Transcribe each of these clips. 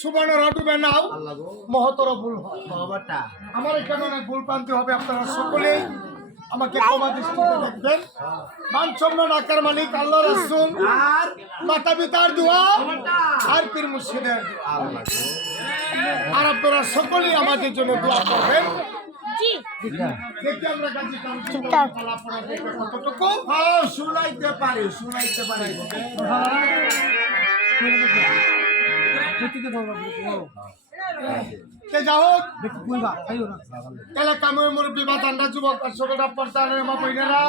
সুবর্ণরা ডুবে নাও মহতর ভুল হয়। বাবাটা আমার এখানে অনেক ভুল প্রান্তি হবে, আপনারা সকলেই আমাকে ক্ষমা দৃষ্টিতে দেখবেন। মান সম্মান আকার মালিক আল্লাহ রাসূল আর মাতা পিতার দোয়া আর পীর মুর্শিদের দোয়া। আল্লাহ গো আর আপনারা সকলেই আমাদের জন্য দোয়া করবেন। জি দেখি আমরা কাজী কালাপনা দেখে কতটুকু হ্যাঁ শুনাইতে পারি যা হোক এলাকার মুরব্বী বা তান্ডা যুবক সকলটা পর্দারের মা বইনেরা,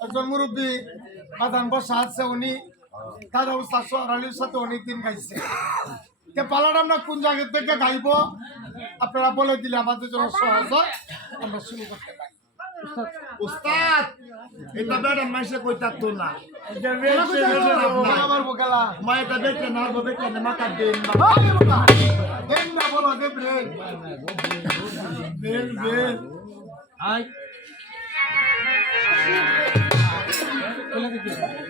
একজন মুরব্বী বাদান বসা আছে, উনি তার অবস্থা সোহারালির সাথে অনেকদিন গাইছে। পালাটা আমরা কোন জায়গা থেকে গাইব আপনারা বলে দিলে আমাদের জন্য সহজ হয়, আমরা শুরু করতে পারি। উস্তাদ এটা বেড়ে মাইসে কই থাকতো না আমার বোকালা মা এটা দেখে না দেখে না মাথা দেন দেন না বলো দেব রে বেল বেল আই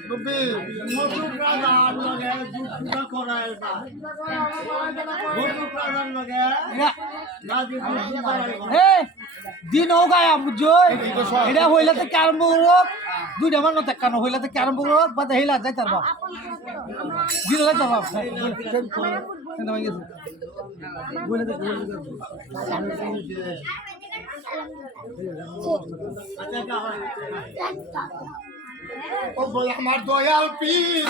রুবি মধু প্রাণ লাগে দুধ করায় না মধু প্রাণ লাগে রাজি দুধ করায় এ দিন হোক আয়া বুঝছো এটা হইলে তো আরম্ভ করব দুইটা মান না কেন হইলে তো আরম্ভ করব বাদ হেলা যাই তার বাপ দিন যাই তার বাপ বলে দে ও বল আমার দয়াল পীর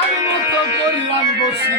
আমি মতো করিলাম বসি